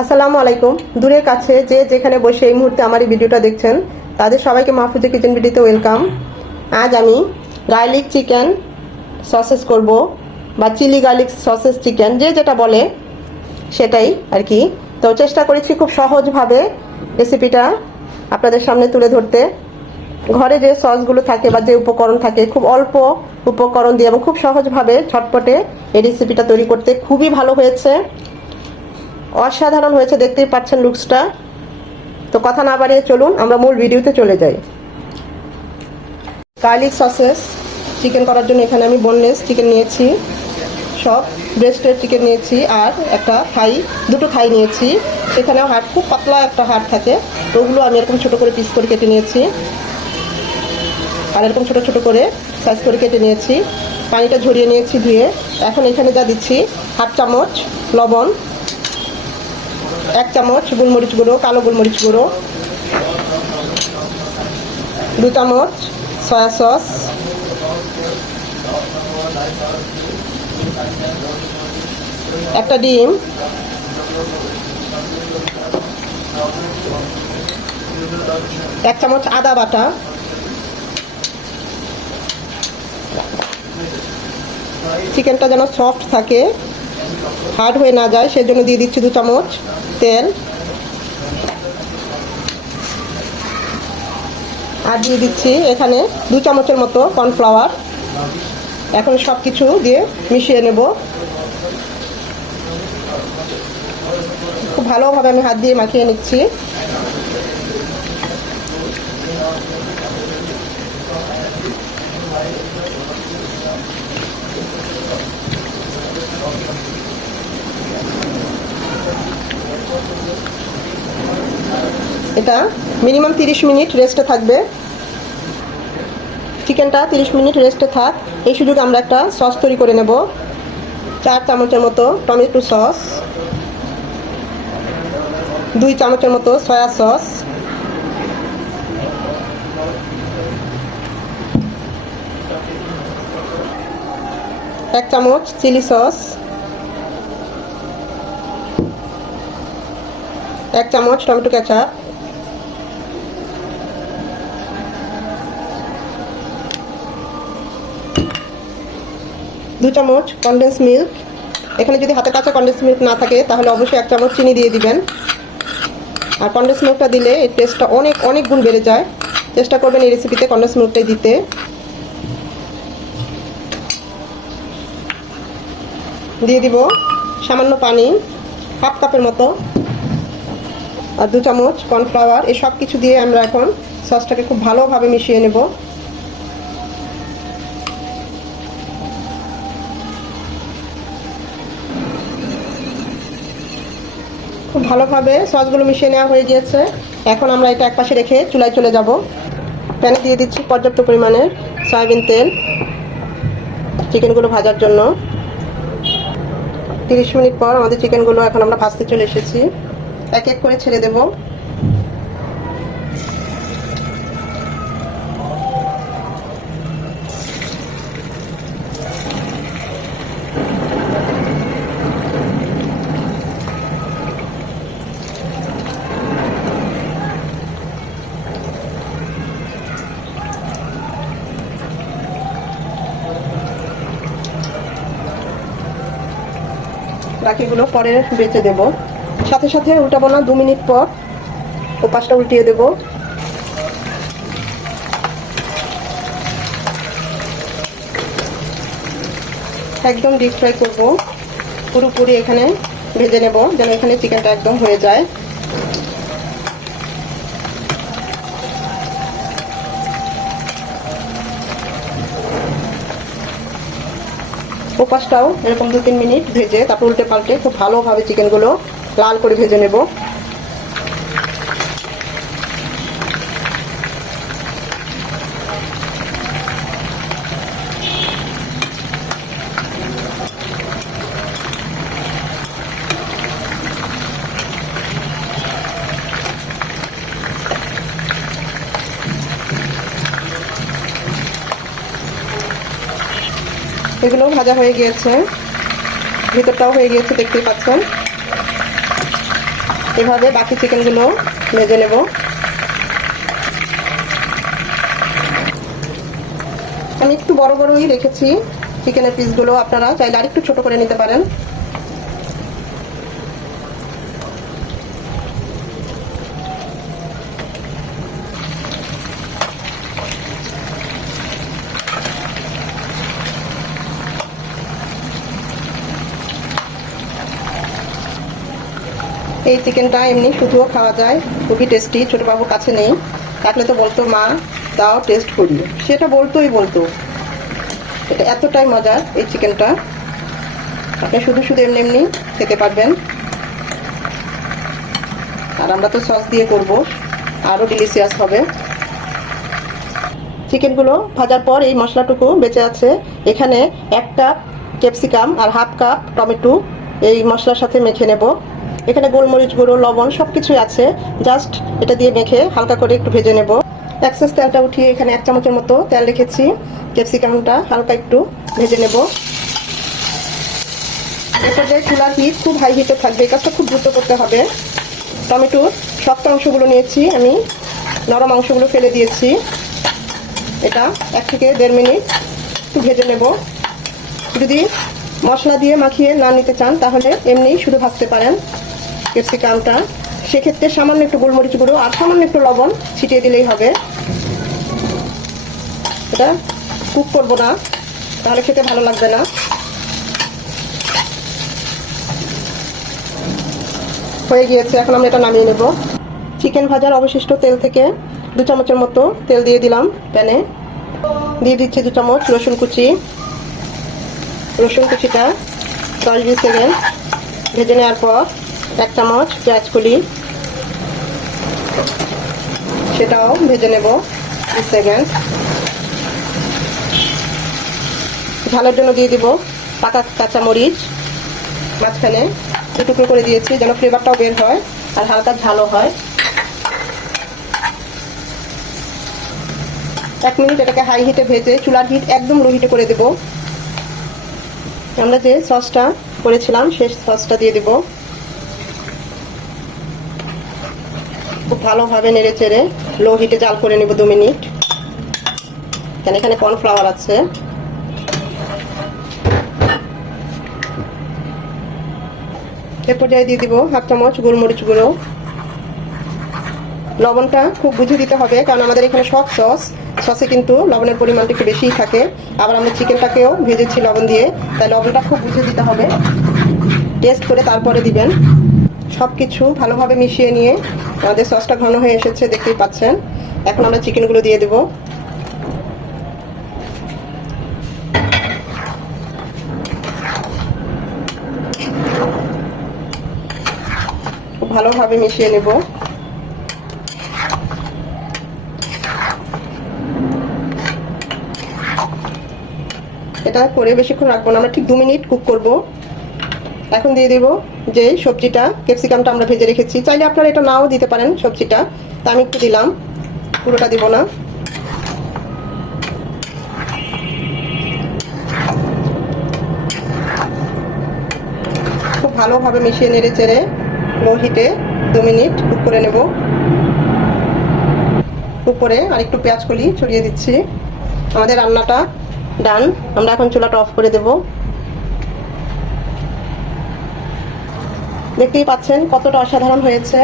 আসসালামু আলাইকুম। দূরের কাছে যে যেখানে বসে এই মুহূর্তে আমার এই ভিডিওটা দেখছেন, তাদের সবাইকে মাহফুজা কিচেন ভিডিওতে ওয়েলকাম। আজ আমি গার্লিক চিকেন সসেস করব বা চিলি গার্লিক সসেস চিকেন, যে যেটা বলে সেটাই আর কি। তো চেষ্টা করেছি খুব সহজভাবে রেসিপিটা আপনাদের সামনে তুলে ধরতে। ঘরে যে সসগুলো থাকে বা যে উপকরণ থাকে, খুব অল্প উপকরণ দিয়ে এবং খুব সহজভাবে ছটপটে এই রেসিপিটা তৈরি করতে খুবই ভালো হয়েছে। অসাধারণ হয়েছে, দেখতেই পাচ্ছেন লুকসটা তো কথা না বাড়িয়ে চলুন, আমরা মূল ভিডিওতে চলে যাই। গার্লিক সসেস চিকেন করার জন্য এখানে আমি বোনলেস চিকেন নিয়েছি, সব ব্রেস্টের চিকেন নিয়েছি, আর একটা থাই দুটো থাই নিয়েছি। সেখানেও হাট খুব পাতলা একটা হাট থাকে, তো ওগুলো আমি এরকম ছোটো করে পিস করে কেটে নিয়েছি। আর এরকম ছোটো ছোটো করে সাইজ করে কেটে নিয়েছি। পানিটা ঝরিয়ে নিয়েছি ধুয়ে এখন এখানে যা দিচ্ছি, হাফ চামচ লবণ এক চামচ গোলমরিচ গুঁড়ো, কালো গোলমরিচ গুঁড়ো। দু চামচ সয়া সস। একটা ডিম। এক চামচ আদা বাটা। চিকেনটা যেন সফট থাকে হার্ড হয়ে না যায়, সেজন্য দিয়ে দিচ্ছি দু চামচ তেল আর দিয়ে দিচ্ছি এখানে দু চামচের মতো কর্নফ্লাওয়ার। এখন সব কিছু দিয়ে মিশিয়ে নেব। খুব ভালোভাবে আমি হাত দিয়ে মাখিয়ে নিচ্ছি। এটা মিনিমাম তিরিশ মিনিট রেস্টে থাকবে। চিকেনটা তিরিশ মিনিট রেস্টে থাক। এই সুযোগে আমরা একটা সস তৈরি করে নেব। চার চামচের মতো টমেটো সস। দুই চামচের মতো সয়া সস। এক চামচ চিলি সস। এক চামচ টমেটো কেচাপ। দু চামচ কনডেন্স মিল্ক এখানে যদি হাতে কাছে কনডেন্স মিল্ক না থাকে, তাহলে অবশ্যই এক চামচ চিনি দিয়ে দিবেন। আর কনডেন্স মিল্কটা দিলে এর টেস্টটা অনেক অনেক গুণ বেড়ে যায়। চেষ্টা করবেন এই রেসিপিতে কনডেন্স মিল্কটাই দিতে। দিয়ে দিব সামান্য পানি হাফ কাপের মতো। আর দু চামচ কর্নফ্লাওয়ার এই সব কিছু দিয়ে আমরা এখন সসটাকে খুব ভালোভাবে মিশিয়ে নেব। খুব ভালোভাবে সসগুলো মিশিয়ে নেওয়া হয়ে গিয়েছে। এখন আমরা এটা এক পাশে রেখে চুলায় চলে যাব। প্যানে দিয়ে দিচ্ছি পর্যাপ্ত পরিমাণের সয়াবিন তেল চিকেনগুলো ভাজার জন্য। তিরিশ মিনিট পর আমাদের চিকেনগুলো এখন আমরা ভাজতে চলে এসেছি। এক এক করে ছেড়ে দেব। বাকিগুলো পরে বেঁচে দেব। সাথে সাথে উল্টাবো না, দু মিনিট পর ও পাশটা উল্টিয়ে দেব। একদম ডিপ ফ্রাই করব। পুরোপুরি এখানে ভেজে নেব, যেন এখানে চিকেনটা একদম হয়ে যায়। ওপাশটাও এরকম দু তিন মিনিট ভেজে, তারপর উল্টে পাল্টে খুব ভালোভাবে চিকেনগুলো লাল করে ভেজে নেব। এগুলো ভাজা হয়ে গিয়েছে। ভিতরটাও হয়ে গিয়েছে, দেখতেই পাচ্ছেন। এভাবে বাকি চিকেনগুলো ভেজে নেব। আমি একটু বড় বড়ই রেখেছি চিকেনের পিসগুলো, আপনারা চাইলে আরেকটু ছোট করে নিতে পারেন। এই চিকেনটা এমনি শুধুও খাওয়া যায়। খুবই টেস্টি ছোটো বাবুর কাছে নেই। থাকলে তো বলতো, মা তাও টেস্ট করি। সেটা বলতোই বলতো। এটা এতটাই মজার, এই চিকেনটা। আপনি শুধু শুধু এমনি এমনি খেতে পারবেন। আর আমরা তো সস দিয়ে করব। আরও ডিলিশিয়াস হবে। চিকেনগুলো ভাজার পর এই মশলাটুকু বেঁচে আছে। এখানে এক কাপ ক্যাপসিকাম আর হাফ কাপ টমেটো এই মশলার সাথে মেখে নেব। এখানে গোলমরিচ, গুঁড়ো, লবণ সব কিছুই আছে। জাস্ট এটা দিয়ে মেখে হালকা করে একটু ভেজে নেব। এক্সেস তেলটা উঠিয়ে এখানে এক চামচের মতো তেল রেখেছি, ক্যাপসিকামটা হালকা একটু ভেজে নেব। এটা যে চুলার হিট খুব হাই হিটে থাকবে, এই কাজটা খুব দ্রুত করতে হবে। টমেটোর শক্ত অংশগুলো নিয়েছি আমি, নরম অংশগুলো ফেলে দিয়েছি। এটা এক থেকে দেড় মিনিট একটু ভেজে নেব। যদি মশলা দিয়ে মাখিয়ে না নিতে চান, তাহলে এমনি শুধু ভাজতে পারেন ক্যাপসিকামটা সেক্ষেত্রে সামান্য একটু গোলমরিচ গুঁড়ো আর সামান্য একটু লবণ ছিটিয়ে দিলেই হবে। এটা কুক করব না, তাহলে খেতে ভালো লাগবে না। হয়ে গিয়েছে, এখন আমরা এটা নামিয়ে নেব। চিকেন ভাজার অবশিষ্ট তেল থেকে দু চামচের মতো তেল দিয়ে দিলাম প্যানে। দিয়ে দিচ্ছি দু চামচ রসুন কুচি। রসুন কুচিটা দশ বিশ সেকেন্ড ভেজে নেওয়ার পর এক চামচ পেঁয়াজ কুলি। সেটাও ভেজে নেব বিশ সেকেন্ড। ঝালের জন্য দিয়ে দিব পাকা কাঁচা মরিচ। মাঝখানে টুকরো করে দিয়েছি যেন ফ্লেভারটাও বের হয় আর হালকা ঝালও হয়। এক মিনিট এটাকে হাই হিটে ভেজে চুলার হিট একদম লো হিটে করে দেব। আমরা যে সসটা করেছিলাম, সেই সসটা দিয়ে দেব। খুব ভালোভাবে নেড়ে চেড়ে লো হিটে জাল করে নেব দু মিনিট। কেন এখানে কর্নফ্লাওয়ার আছে। এ পর্যায়ে দিয়ে দিব হাফ চামচ গোলমরিচ গুঁড়ো। লবণটা খুব বুঝে দিতে হবে, কারণ আমাদের এখানে সব সস, সসে কিন্তু লবণের পরিমাণটা একটু বেশিই থাকে। আবার আমরা চিকেনটাকেও ভেজেছি লবণ দিয়ে, তাই লবণটা খুব বুঝে দিতে হবে। টেস্ট করে তারপরে দিবেন। সব কিছু ভালোভাবে মিশিয়ে নিয়ে আমাদের সসটা ঘন হয়ে এসেছে, দেখতেই পাচ্ছেন। এখন আমরা চিকেনগুলো দিয়ে দেবো। খুব ভালোভাবে মিশিয়ে নেব। এটা করে বেশিক্ষণ রাখব না। আমরা ঠিক দু মিনিট কুক করব। এখন দিয়ে দেব যে সবজিটা ক্যাপসিকামটা আমরা ভেজে রেখেছি। চাইলে আপনারা এটা নাও দিতে পারেন সবজিটা। তা আমি একটু দিলাম। পুরোটা দিব না। খুব ভালোভাবে মিশিয়ে নেড়ে চেড়ে লো হিটে দু মিনিট কুক করে নেব। উপরে আর একটু পেঁয়াজ কলি ছড়িয়ে দিচ্ছি। আমাদের রান্নাটা ডান আমরা এখন চুলাটা অফ করে দেব। দেখতেই পাচ্ছেন কতটা অসাধারণ হয়েছে।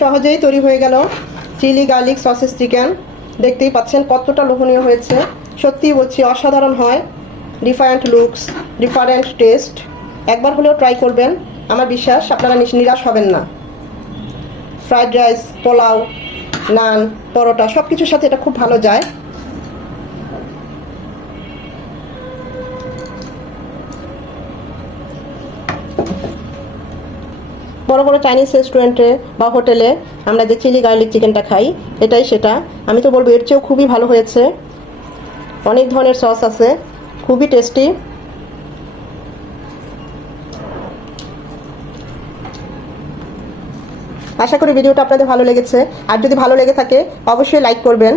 সহজেই তৈরি হয়ে গেল চিলি গার্লিক সসেস চিকেন। দেখতেই পাচ্ছেন কতটা লোভনীয় হয়েছে। সত্যিই বলছি, অসাধারণ হয়। ডিফারেন্ট লুকস ডিফারেন্ট টেস্ট একবার হলেও ট্রাই করবেন। আমার বিশ্বাস, আপনারা নিরাশ হবেন না। ফ্রাইড রাইস পোলাও নান পরোটা সব কিছুর সাথে এটা খুব ভালো যায়। বড় বড় চাইনিজ রেস্টুরেন্টে বা হোটেলে আমরা যে চিলি গার্লিক চিকেনটা খাই, এটাই সেটা। আমি তো বলব, এর চেয়েও খুবই ভালো হয়েছে। অনেক ধরনের সস আছে, খুবই টেস্টি আশা করি ভিডিওটা আপনাদের ভালো লেগেছে। আর যদি ভালো লেগে থাকে, অবশ্যই লাইক করবেন।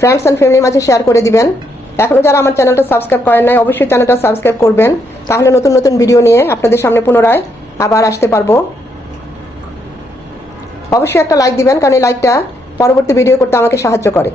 ফ্রেন্ডস অ্যান্ড ফ্যামিলির মাঝে শেয়ার করে দিবেন। এখনও যারা আমার চ্যানেলটা সাবস্ক্রাইব করেন নাই, অবশ্যই চ্যানেলটা সাবস্ক্রাইব করবেন। তাহলে নতুন নতুন ভিডিও নিয়ে আপনাদের সামনে পুনরায় আবার আসতে পারব। অবশ্যই একটা লাইক দিবেন কারণ এই লাইকটা পরবর্তী ভিডিও করতে আমাকে সাহায্য করে।